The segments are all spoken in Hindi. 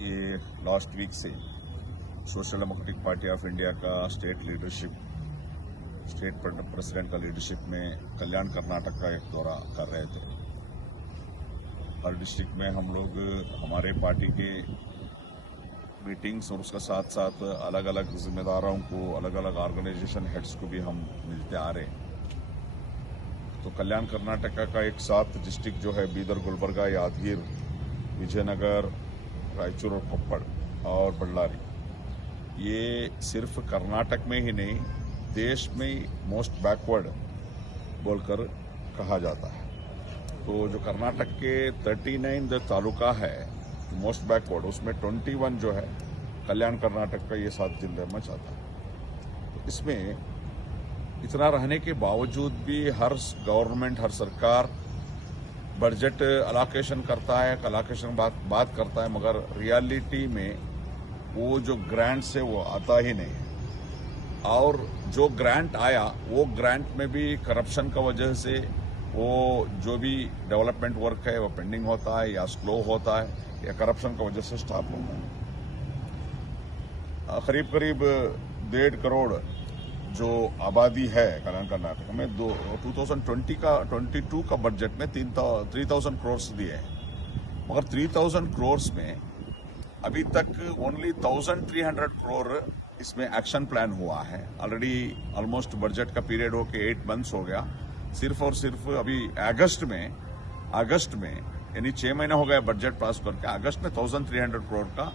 ये लास्ट वीक से social democratic party of India का स्टेट प्रेसिडेंट का लीडरशिप में कल्याण कर्नाटक का एक दौरा कर रहे थे। हर डिस्ट्रिक्ट में हम लोग हमारे पार्टी के मीटिंग्स और उसका साथ साथ अलग अलग जिम्मेदारों को, अलग अलग ऑर्गेनाइजेशन हेड्स को भी हम मिलते आ रहे हैं। तो कल्याण कर्नाटका का एक 7 डिस्ट्रिक्ट जो है बीदर, गुलबर्गा, यादगीर, विजयनगर, रायचूर और कोप्पड़ और बल्लारी, ये सिर्फ कर्नाटक में ही नहीं देश में मोस्ट बैकवर्ड बोलकर कहा जाता है। तो जो कर्नाटक के 39 जो तालुका है मोस्ट बैकवर्ड, उसमें 21 जो है कल्याण कर्नाटक का ये 7 जिले में जाता है। तो इसमें इतना रहने के बावजूद भी हर गवर्नमेंट, हर सरकार बजट अलोकेशन करता है, अलोकेशन बात करता है, मगर रियलिटी में वो जो ग्रांट्स है वो आता ही नहीं है। और जो ग्रांट आया वो ग्रांट में भी करप्शन का वजह से वो जो भी डेवलपमेंट वर्क है वो पेंडिंग होता है या स्लो होता है या करप्शन का वजह से स्टॉप होता है। करीब 1.5 करोड़ जो आबादी है कल्याण कर्नाटक में 2022 का बजट में 3000 करोड़ दिए हैं, मगर 3000 करोड़ में अभी तक ओनली 1300 करोड़ इसमें एक्शन प्लान हुआ है। ऑलरेडी ऑलमोस्ट बजट का पीरियड हो के 8 मंथ्स हो गया। सिर्फ और सिर्फ अभी अगस्त में यानी 6 महीना हो गया बजट पास करके, अगस्त में 1300 करोड़ का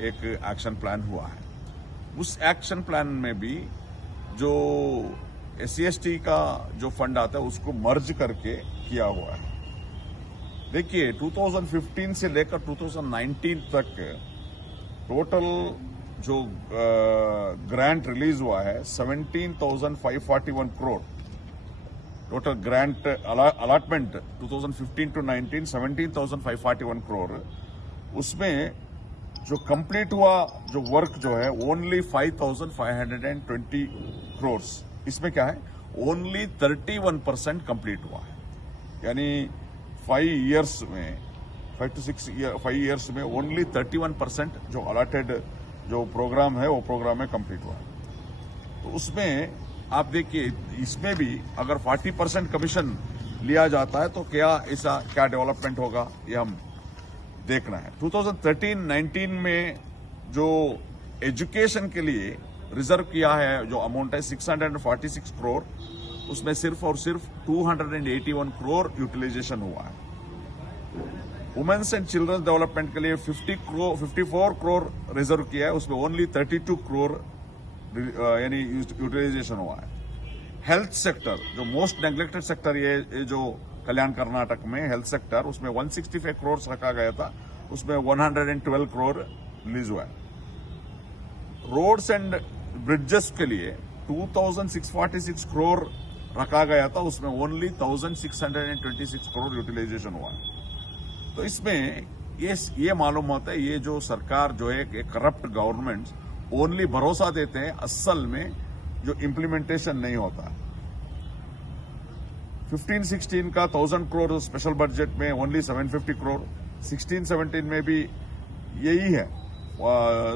एक एक्शन प्लान हुआ है। उस एक्शन प्लान में भी जो SC/ST का जो फंड आता है उसको मर्ज करके किया हुआ है। देखिए 2015 से लेकर 2019 तक टोटल जो ग्रांट रिलीज हुआ है 17,541 crore. Total grant allotment 2015 to 19 17,541 crore. उसमें जो कंप्लीट हुआ जो वर्क जो है ओनली 5,520 करोड़। इसमें क्या है, ओनली 31% कंप्लीट हुआ है। यानी 5 इयर्स में ओनली 31% जो अलॉटेड जो प्रोग्राम है वो प्रोग्राम में कंप्लीट हुआ है। तो उसमें आप देखिए इसमें भी अगर 40% कमीशन लिया जाता है तो क्या डेवलपमेंट होगा ये हम देखना है। 2013-19 में जो एजुकेशन के लिए रिजर्व किया है जो अमाउंट है 646 करोड़, उसमें सिर्फ और सिर्फ 281 करोड़ यूटिलाइजेशन हुआ है। वुमेन्स एंड चिल्ड्रंस डेवलपमेंट के लिए 54 करोड़ रिजर्व किया है, उसमें ओनली 32 करोड़ यानी यूटिलाइजेशन हुआ है। हेल्थ सेक्टर जो मोस्ट नेग्लेक्टेड सेक्टर ये जो कल्याण कर्नाटक में हेल्थ सेक्टर, उसमें 165 करोड़ रखा गया था, उसमें 112 करोड़ रिलीज हुआ है। रोड्स एंड ब्रिजेस के लिए 2,646 करोड़ रखा गया था, उसमें ओनली 1,626 करोड़ यूटिलाइजेशन हुआ है। तो इसमें ये मालूम होता है ये जो सरकार जो है करप्ट गवर्नमेंट ओनली भरोसा देते हैं, असल में जो इम्प्लीमेंटेशन नहीं होता। 15-16 का 1000 करोड़ स्पेशल बजट में ओनली 750 करोड़, 16-17 में भी यही है।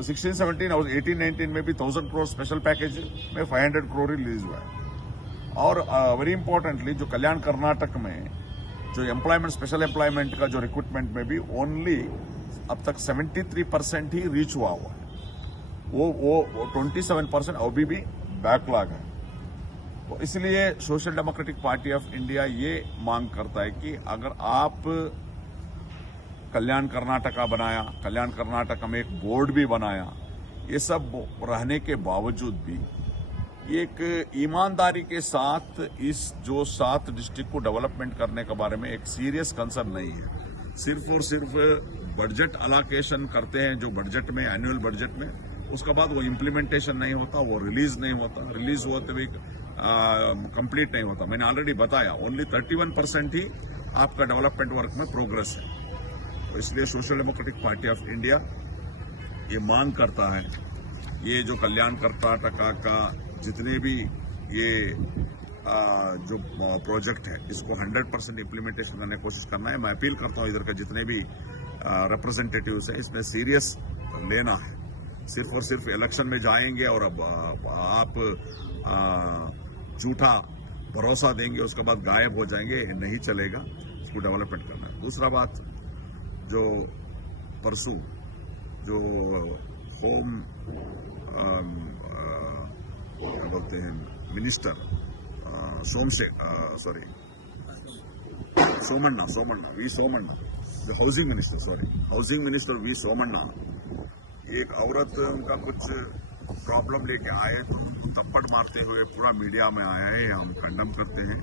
16-17 और 18-19 में भी 1000 करोड़ स्पेशल पैकेज में 500 करोड़ रिलीज हुआ है। और वेरी इंपॉर्टेंटली जो कल्याण कर्नाटक में जो एम्प्लॉयमेंट, स्पेशल एम्प्लॉयमेंट का जो रिक्रूटमेंट में भी ओनली अब तक 73% ही रीच हुआ है। वो 27% अभी भी बैकलॉग है। तो इसलिए social democratic party of India ये मांग करता है कि अगर आप कल्याण कर्नाटका बनाया, कल्याण कर्नाटका में एक बोर्ड भी बनाया, ये सब रहने के बावजूद भी एक ईमानदारी के साथ इस जो 7 डिस्ट्रिक्ट को डेवलपमेंट करने के बारे में एक सीरियस कंसर्न नहीं है। सिर्फ और सिर्फ बजट अलोकेशन करते हैं जो बजट में, एनुअल बजट में, उसके बाद वो इम्प्लीमेंटेशन नहीं होता, वो रिलीज नहीं होता, रिलीज होते हुए कंप्लीट नहीं होता। मैंने ऑलरेडी बताया ओनली 31% ही आपका डेवलपमेंट वर्क में प्रोग्रेस है। तो इसलिए social democratic party of India ये मांग करता है ये जो कल्याण कर्नाटका का जितने भी ये जो प्रोजेक्ट है इसको 100% इम्प्लीमेंटेशन करने की कोशिश करना है। मैं अपील करता हूँ इधर के जितने भी रिप्रेजेंटेटिव्स हैं, इसमें सीरियस लेना है। सिर्फ और सिर्फ इलेक्शन में जाएंगे और अब आप झूठा भरोसा देंगे उसके बाद गायब हो जाएंगे, नहीं चलेगा। उसको डेवलपमेंट करना है। दूसरा बात, जो परसों जो होम क्या बोलते हैं मिनिस्टर सोमण्णा वी सोमण्णा, जो हाउसिंग मिनिस्टर वी सोमण्णा, एक औरत उनका कुछ प्रॉब्लम लेके आए तो उनको थप्पड़ मारते हुए पूरा मीडिया में आया है। हम कंडम करते हैं।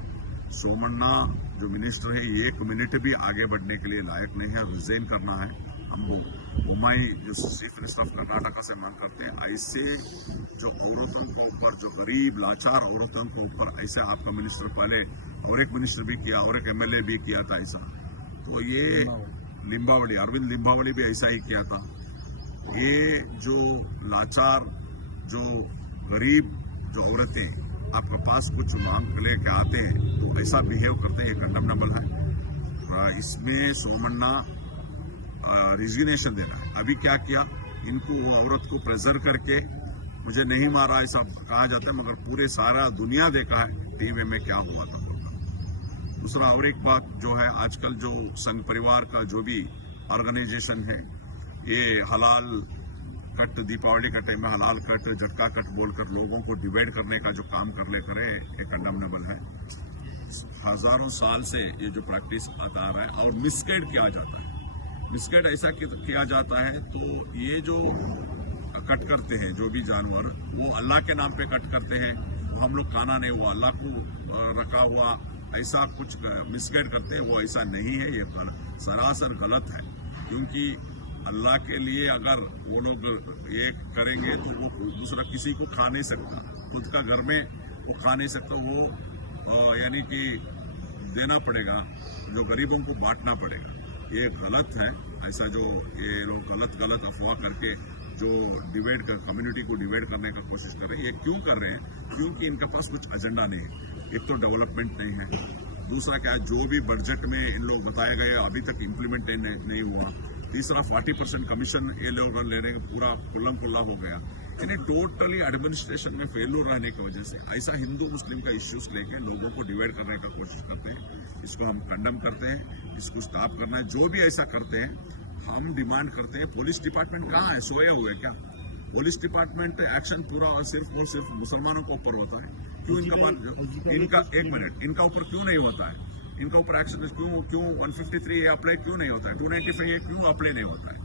सोमण्णा जो मिनिस्टर है 1 मिनट भी आगे बढ़ने के लिए लायक नहीं है, रिजाइन करना है। हम बोम्माई जो चीफ मिनिस्टर ऑफ कर्नाटका से मांग करते हैं, ऐसे जो औरतों के ऊपर, जो गरीब लाचार औरतों के ऊपर ऐसे आपका मिनिस्टर पहले और एक मिनिस्टर भी किया और एक MLA भी किया था ऐसा। तो ये लिम्बावली, अरविंद लिम्बावली भी ऐसा ही किया था। ये जो लाचार, जो गरीब, जो औरतें आपके पास कुछ मांग लेके आते हैं तो ऐसा बिहेव करते हैं, ये कंडमनेबल है। इसमें सोमण्णा रिजिग्नेशन दे रहा है। अभी क्या किया, इनको औरत को प्रेजर करके मुझे नहीं मारा ऐसा कहा जाता है, मगर पूरे सारा दुनिया देखा है टीवी में क्या हुआ था। दूसरा और एक बात जो है, आजकल जो संघ परिवार का जो भी ऑर्गेनाइजेशन है, ये हलाल कट, दीपावली के टाइम में हलाल कट, झटका कट बोलकर लोगों को डिवाइड करने का जो काम कर ले करे, ये कंडमनेबल है। हजारों साल से ये जो प्रैक्टिस आता आ रहा है और मिसगाइड किया जाता है। मिसगाइड ऐसा किया जाता है तो ये जो कट करते हैं जो भी जानवर, वो अल्लाह के नाम पे कट करते हैं। हम लोग खाना नहीं, वो अल्लाह को रखा हुआ ऐसा कुछ मिसगाइड करते हैं, वो ऐसा नहीं है। ये सरासर गलत है, क्योंकि अल्लाह के लिए अगर वो लोग ये करेंगे तो वो दूसरा किसी को खा नहीं सकता, खुद का घर में वो खा नहीं सकता, वो यानी कि देना पड़ेगा, जो गरीबों को बांटना पड़ेगा। ये गलत है। ऐसा जो ये लोग गलत अफवाह करके जो डिवाइड कर, कम्युनिटी को डिवाइड करने का कोशिश कर रहे हैं, ये क्यों कर रहे हैं? क्योंकि इनके पास कुछ एजेंडा नहीं है। एक तो डेवलपमेंट नहीं है, दूसरा क्या है, जो भी बजट में इन लोग बताए गए अभी तक इम्प्लीमेंट नहीं हुआ। तीसरा 40% कमीशन ये लोग लेने का पूरा कुल्लम कुल्ला हो गया। यानी टोटली एडमिनिस्ट्रेशन में फेल्योर रहने की वजह से ऐसा हिंदू मुस्लिम का इश्यूज लेके लोगों को डिवाइड करने का कोशिश करते हैं। इसको हम कंडम करते हैं, इसको स्टॉप करना है। जो भी ऐसा करते हैं हम डिमांड करते हैं। पुलिस डिपार्टमेंट कहाँ है? सोए हुए क्या? पुलिस डिपार्टमेंट एक्शन पूरा और सिर्फ मुसलमानों के ऊपर होता है। क्यों इनका ऊपर क्यों नहीं होता है? इनका ऊपर एक्शन क्यों 153 अप्लाई क्यों नहीं होता है? 295 क्यों अप्लाई नहीं होता है?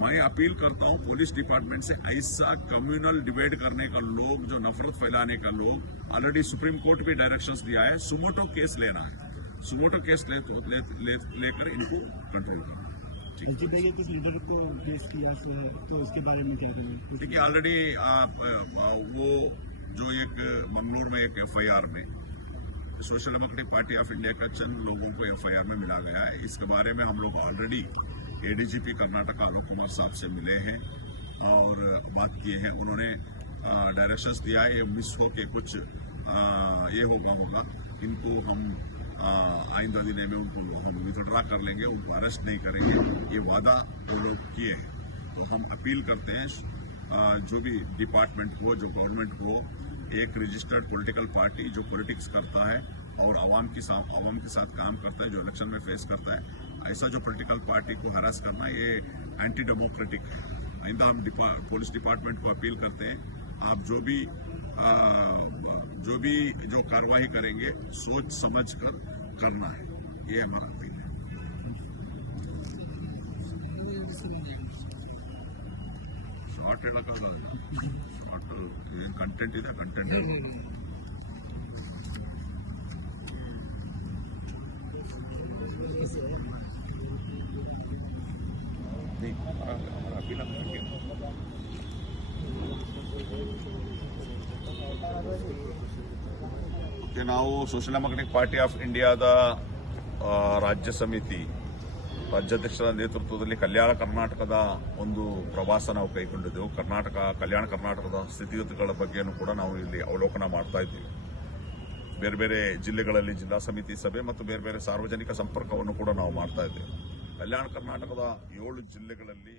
मैं अपील करता हूं पुलिस डिपार्टमेंट से, ऐसा कम्युनल डिवाइड करने का लोग, जो नफरत फैलाने का लोग, ऑलरेडी सुप्रीम कोर्ट भी डायरेक्शंस दिया है, सुमोटो केस लेना है। सुमोटो केस लेकर इनको कंट्रोल करना। किस लीडर को केस किया तो इसके बारे में क्या करेंगे? देखिए, ऑलरेडी वो जो एक मंगलोर में एक FIR में social democratic party of India का चंद लोगों को FIR में मिला गया है। इसके बारे में हम लोग ऑलरेडी ADGP कर्नाटका अरुण कुमार साहब से मिले हैं और बात किए हैं। उन्होंने डायरेक्शंस दिया है, ये मिस हो के कुछ ये होगा, इनको हम आइंदा दिनों में उनको हम विथड्रा कर लेंगे, उनको अरेस्ट नहीं करेंगे, ये वादा वो लोग किए हैं। तो हम अपील करते हैं जो भी डिपार्टमेंट हो, जो गवर्नमेंट हो, एक रजिस्टर्ड पॉलिटिकल पार्टी जो पॉलिटिक्स करता है और आवाम के साथ काम करता है, जो इलेक्शन में फेस करता है, ऐसा जो पॉलिटिकल पार्टी को हरास करना, ये एंटी डेमोक्रेटिक है। आइंदा हम पुलिस डिपार्टमेंट को अपील करते हैं, आप जो कार्रवाई करेंगे सोच समझ कर करना है, ये हमारा अपील है। ಶಾರ್ಟ್ ಹೇಳಕ್ಕಾಗಲ್ಲ, ಏನು ಕಂಟೆಂಟ್ ಇದೆ ಕಂಟೆಂಟ್ ನಾವು ಸೋಷಿಯಲ್ ಡೆಮೊಕ್ರೆಟಿಕ್ ಪಾರ್ಟಿ ಆಫ್ ಇಂಡಿಯಾದ ರಾಜ್ಯ ಸಮಿತಿ ರಾಜ್ಯಾಧ್ಯಕ್ಷರ ನೇತೃತ್ವದಲ್ಲಿ ಕಲ್ಯಾಣ ಕರ್ನಾಟಕದ ಒಂದು ಪ್ರವಾಸ ನಾವು ಕೈಗೊಂಡಿದ್ದೆವು. ಕಲ್ಯಾಣ ಕರ್ನಾಟಕದ ಸ್ಥಿತಿಗತಿಗಳ ಬಗ್ಗೆನೂ ಕೂಡ ನಾವು ಇಲ್ಲಿ ಅವಲೋಕನ ಮಾಡ್ತಾ ಇದ್ದೀವಿ. ಬೇರೆ ಬೇರೆ ಜಿಲ್ಲೆಗಳಲ್ಲಿ ಜಿಲ್ಲಾ ಸಮಿತಿ ಸಭೆ ಮತ್ತು ಬೇರೆ ಬೇರೆ ಸಾರ್ವಜನಿಕ ಸಂಪರ್ಕವನ್ನು ಕೂಡ ನಾವು ಮಾಡ್ತಾ ಇದ್ದೇವೆ. ಕಲ್ಯಾಣ ಕರ್ನಾಟಕದ 7 ಜಿಲ್ಲೆಗಳಲ್ಲಿ